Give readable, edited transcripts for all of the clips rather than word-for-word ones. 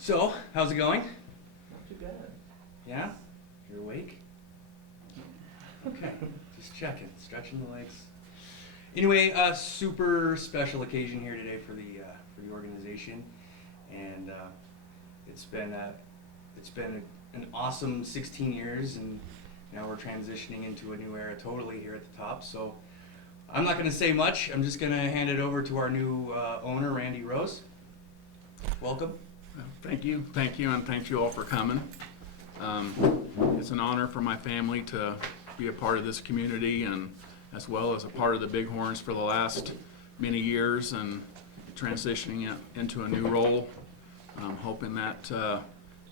So, how's it going? Not too bad. Yeah? You're awake? Okay, just checking, stretching the legs. Anyway, super special occasion here today for the organization, and it's been an awesome 16 years, and now we're transitioning into a new era totally here at the top. So, I'm not going to say much. I'm just going to hand it over to our new owner, Randal Rose. Welcome. Thank you, and thank you all for coming. It's an honor for my family to be a part of this community, and as well as a part of the Bighorns for the last many years, and transitioning into a new role. I'm hoping that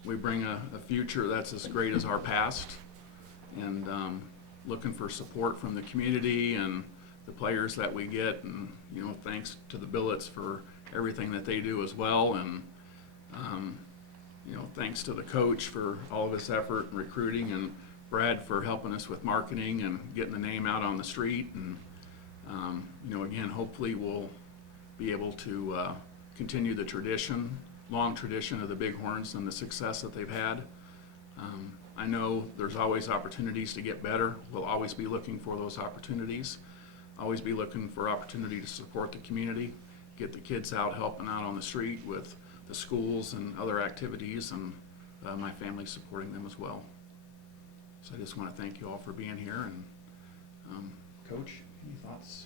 we bring a future that's as great as our past, and looking for support from the community and the players that we get, and thanks to the Billets for everything that they do as well, and thanks to the coach for all of his effort in recruiting, and Brad for helping us with marketing and getting the name out on the street. And again, hopefully we'll be able to continue the long tradition of the Bighorns and the success that they've had. I know there's always opportunities to get better. We'll always be looking for those opportunities. Always be looking for opportunity to support the community, get the kids out helping out on the street with the schools and other activities, and my family supporting them as well. So I just want to thank you all for being here. And Coach, any thoughts?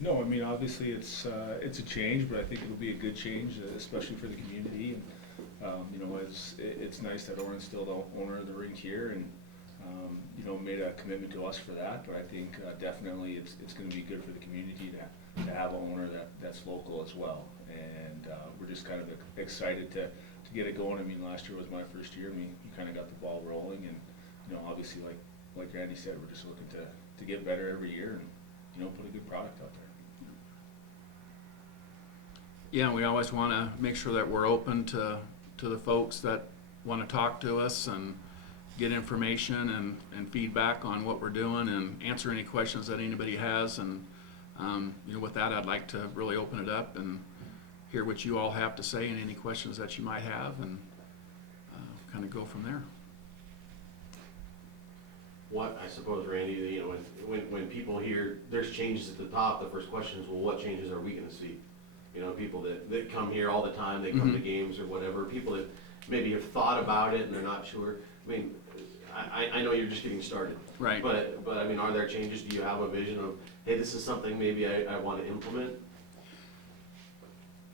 No, I mean, obviously it's a change, but I think it'll be a good change, especially for the community. And it's nice that Oren's still the owner of the rink here, and made a commitment to us for that. But I think definitely it's going to be good for the community to have an owner that's local as well. And we're just kind of excited to get it going. I mean, last year was my first year. I mean, you kind of got the ball rolling, and obviously, like Randy said, we're just looking to get better every year and put a good product out there. yeah, we always want to make sure that we're open to the folks that want to talk to us and get information and feedback on what we're doing, and answer any questions that anybody has. And with that, I'd like to really open it up and hear what you all have to say and any questions that you might have, and kind of go from there. What, I suppose, Randy, when people hear there's changes at the top, the first question is, well, what changes are we gonna see? People that come here all the time, they come to games or whatever, people that maybe have thought about it and they're not sure. I mean, I know you're just getting started. Right. But I mean, are there changes? Do you have a vision of, hey, this is something maybe I want to implement?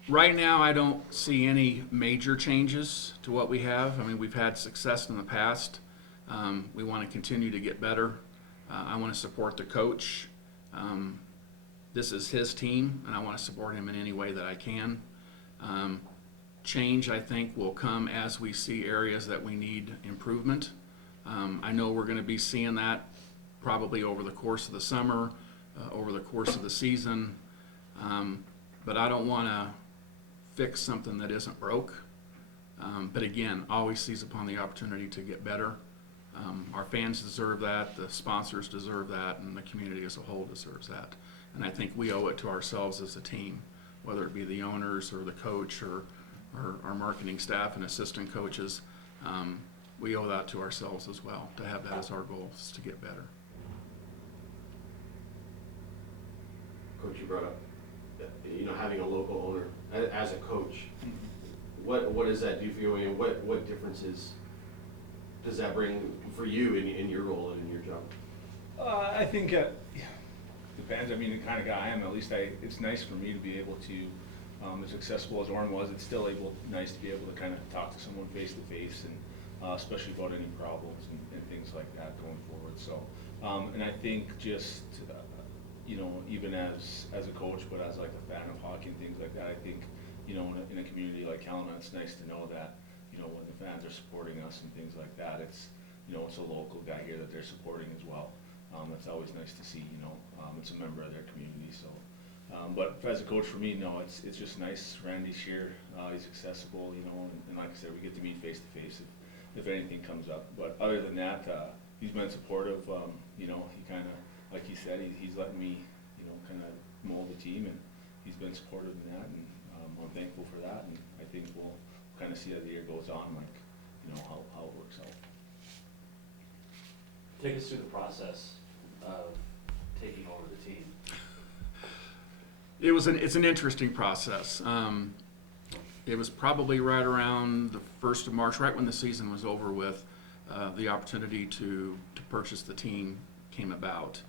Right now, I don't see any major changes to what we have. I mean, we've had success in the past. We want to continue to get better. I want to support the coach. This is his team, and I want to support him in any way that I can. Change, I think, will come as we see areas that we need improvement. I know we're going to be seeing that probably over the course of the summer, over the course of the season. But I don't want to fix something that isn't broke. But again, always seize upon the opportunity to get better. Our fans deserve that, the sponsors deserve that, and the community as a whole deserves that. And I think we owe it to ourselves as a team, whether it be the owners or the coach or our marketing staff and assistant coaches. We owe that to ourselves as well, to have that as our goal, is to get better. Coach, you brought up, having a local owner as a coach. What does that do for you? I mean, what differences does that bring for you in your role and in your job? I think depends. I mean, the kind of guy I am. At least it's nice for me to be able to, as accessible as Oren was, it's still nice to be able to kind of talk to someone face to face, and especially about any problems and things like that going forward. So, and I think just even as a coach, but as like a fan of hockey and things like that, I think in a community like Helena, it's nice to know that when the fans are supporting us and things like that, it's it's a local guy here that they're supporting as well. That's always nice to see. It's a member of their community. So, but as a coach, for me, no, it's just nice. Randy's here. He's accessible. And like I said, we get to meet face to face if anything comes up. But other than that, he's been supportive. He kind of, like he said, he's letting me, kind of mold the team, and he's been supportive in that, and I'm thankful for that. And I think we'll kind of see as the year goes on, like, you know, how it works out. Take us through the process of taking over the team. It's an interesting process. It was probably right around the 1st of March, right when the season was over with, the opportunity to purchase the team came about.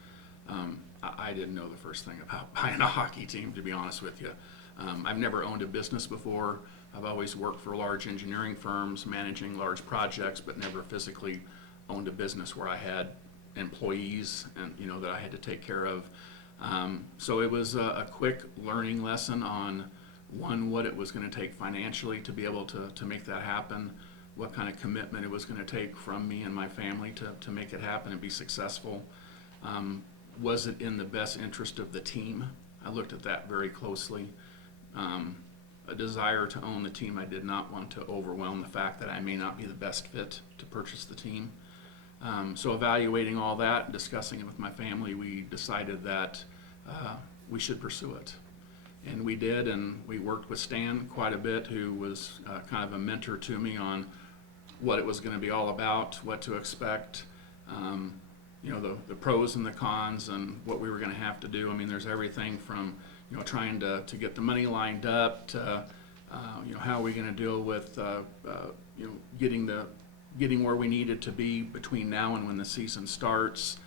I didn't know the first thing about buying a hockey team, to be honest with you. I've never owned a business before. I've always worked for large engineering firms, managing large projects, but never physically owned a business where I had employees and, you know, that I had to take care of. So it was a quick learning lesson on, one, what it was going to take financially to be able to make that happen, what kind of commitment it was going to take from me and my family to make it happen and be successful. Was it in the best interest of the team? I looked at that very closely. A desire to own the team. I did not want to overwhelm the fact that I may not be the best fit to purchase the team. So evaluating all that, discussing it with my family, we decided that we should pursue it. And we did, and we worked with Stan quite a bit, who was kind of a mentor to me on what it was going to be all about, what to expect, you know, the pros and the cons and what we were going to have to do. I mean, there's everything from, you know, trying to get the money lined up to, you know, how are we going to deal with, you know, getting where we needed to be between now and when the season starts.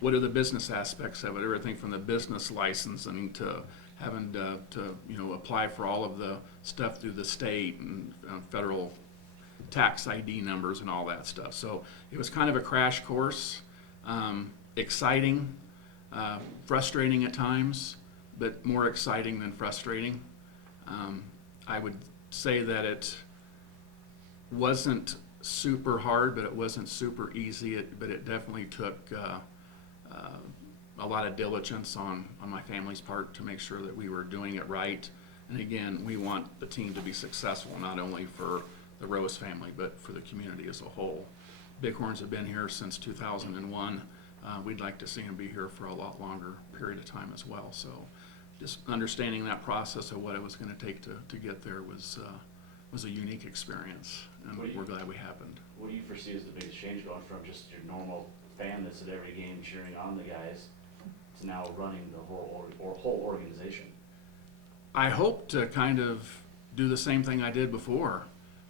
What are the business aspects of it? Everything from the business licensing to having to you know, apply for all of the stuff through the state and federal tax ID numbers and all that stuff. So it was kind of a crash course, exciting, frustrating at times, but more exciting than frustrating. I would say that it wasn't super hard, but it wasn't super easy. But it definitely took a lot of diligence on my family's part to make sure that we were doing it right. And again, we want the team to be successful, not only for the Rose family, but for the community as a whole. Bighorns have been here since 2001. We'd like to see them be here for a lot longer period of time as well. So just understanding that process of what it was going to take to get there was a unique experience, and we're glad we happened. What do you foresee as the biggest change going from just your normal fan that's at every game cheering on the guys to now running the whole organization? I hope to kind of do the same thing I did before.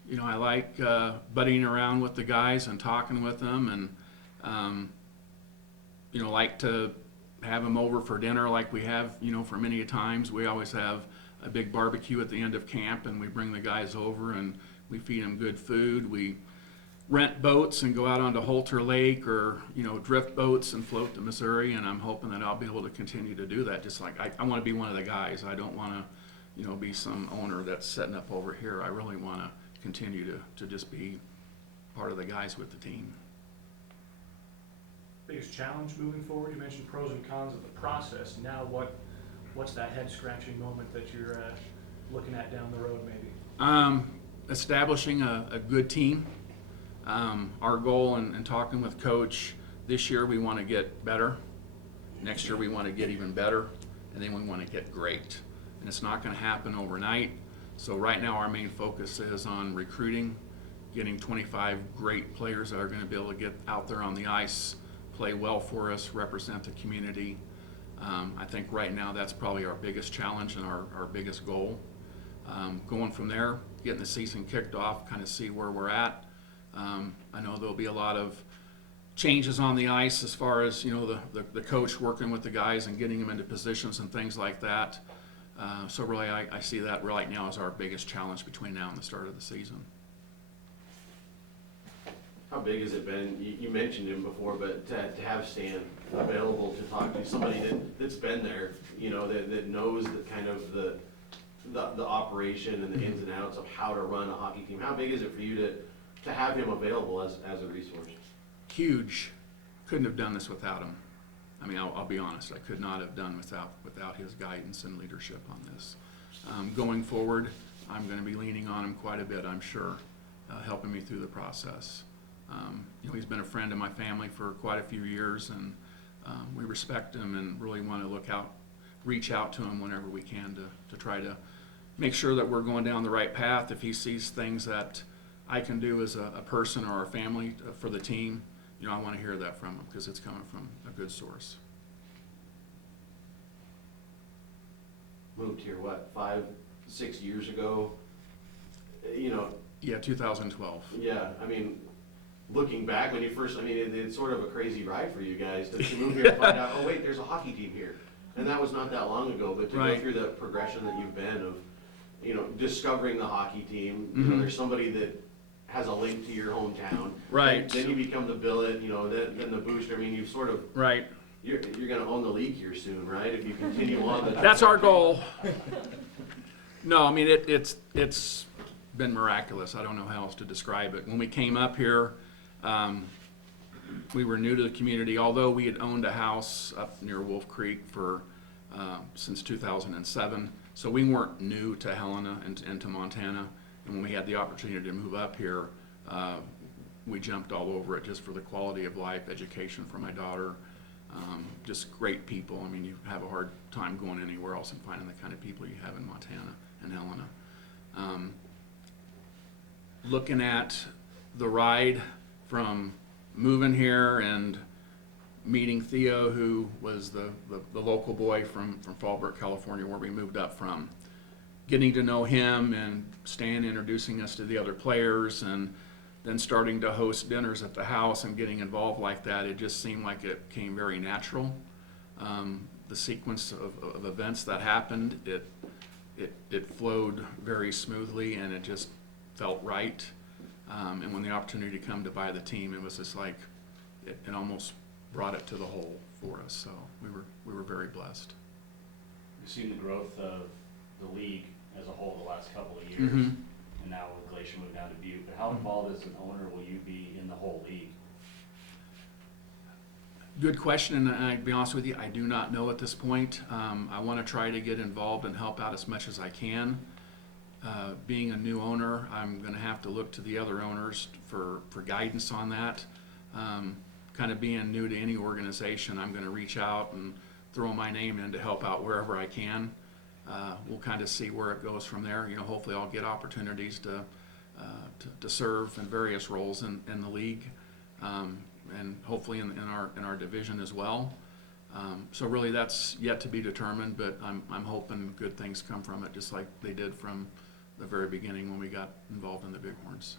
You know, I like buddying around with the guys and talking with them, and you know, like to have them over for dinner like we have, you know, for many times. We always have a big barbecue at the end of camp, and we bring the guys over and we feed them good food. We rent boats and go out onto Holter Lake, or, you know, drift boats and float to Missouri, and I'm hoping that I'll be able to continue to do that. Just like I want to be one of the guys. I don't want to, you know, be some owner that's setting up over here. I really want to continue to just be part of the guys with the team. Biggest challenge moving forward? You mentioned pros and cons of the process. Now what's that head scratching moment that you're looking at down the road maybe? Establishing a good team. Our goal in talking with Coach, this year we want to get better. Next year we want to get even better. And then we want to get great. And it's not going to happen overnight. So right now our main focus is on recruiting, getting 25 great players that are going to be able to get out there on the ice, play well for us, represent the community. I think right now that's probably our biggest challenge and our biggest goal. Going from there, getting the season kicked off, kind of see where we're at. I know there'll be a lot of changes on the ice as far as, you know, the coach working with the guys and getting them into positions and things like that. So really I see that right now as our biggest challenge between now and the start of the season. How big has it been? You mentioned him before, but to have Stan available to talk to, somebody that's been there, you know, that knows the kind of the operation and the ins and outs of how to run a hockey team. How big is it for you to have him available as a resource? Huge. Couldn't have done this without him. I mean, I'll be honest, I could not have done without his guidance and leadership on this. Going forward, I'm going to be leaning on him quite a bit, I'm sure, helping me through the process. You know, he's been a friend of my family for quite a few years, and we respect him and really want to reach out to him whenever we can to try to make sure that we're going down the right path. If he sees things that I can do as a person or a family for the team, you know, I want to hear that from him because it's coming from a good source. Moved here, what, 5, 6 years ago? You know, Yeah, 2012. yeah, I mean, looking back when you first, I mean, it's sort of a crazy ride for you guys to move here and find out, oh wait, there's a hockey team here. And that was not that long ago, but to go Right. through the progression that you've been of, you know, discovering the hockey team, you Mhm. know, there's somebody that has a link to your hometown. Right. Then you become the billet, you know, then the booster, I mean, you've sort of, Right. you're gonna own the league here soon, right? If you continue on the. That's our goal. No, I mean, it's been miraculous. I don't know how else to describe it. When we came up here, we were new to the community, although we had owned a house up near Wolf Creek for, since 2007. So we weren't new to Helena and to Montana. And when we had the opportunity to move up here, we jumped all over it just for the quality of life, education for my daughter. Just great people. I mean, you have a hard time going anywhere else and finding the kind of people you have in Montana and Helena. Looking at the ride from moving here and meeting Theo, who was the local boy from Fallbrook, California, where we moved up from. Getting to know him and Stan introducing us to the other players, and then starting to host dinners at the house and getting involved like that, it just seemed like it came very natural. The sequence of events that happened, it flowed very smoothly, and it just felt right. And when the opportunity to come to buy the team, it was just like it almost brought it to the whole for us. So we were very blessed. We've seen the growth of the league as a whole the last couple of years, Mhm. and now with Glacier moving down to Butte. But how involved as an owner will you be in the whole league? Good question, and I'll be honest with you, I do not know at this point. I want to try to get involved and help out as much as I can. Being a new owner, I'm going to have to look to the other owners for guidance on that. Kind of being new to any organization, I'm going to reach out and throw my name in to help out wherever I can. We'll kind of see where it goes from there. You know, hopefully I'll get opportunities to serve in various roles in the league, and hopefully in our division as well. So really that's yet to be determined, but I'm hoping good things come from it, just like they did from the very beginning when we got involved in the Bighorns.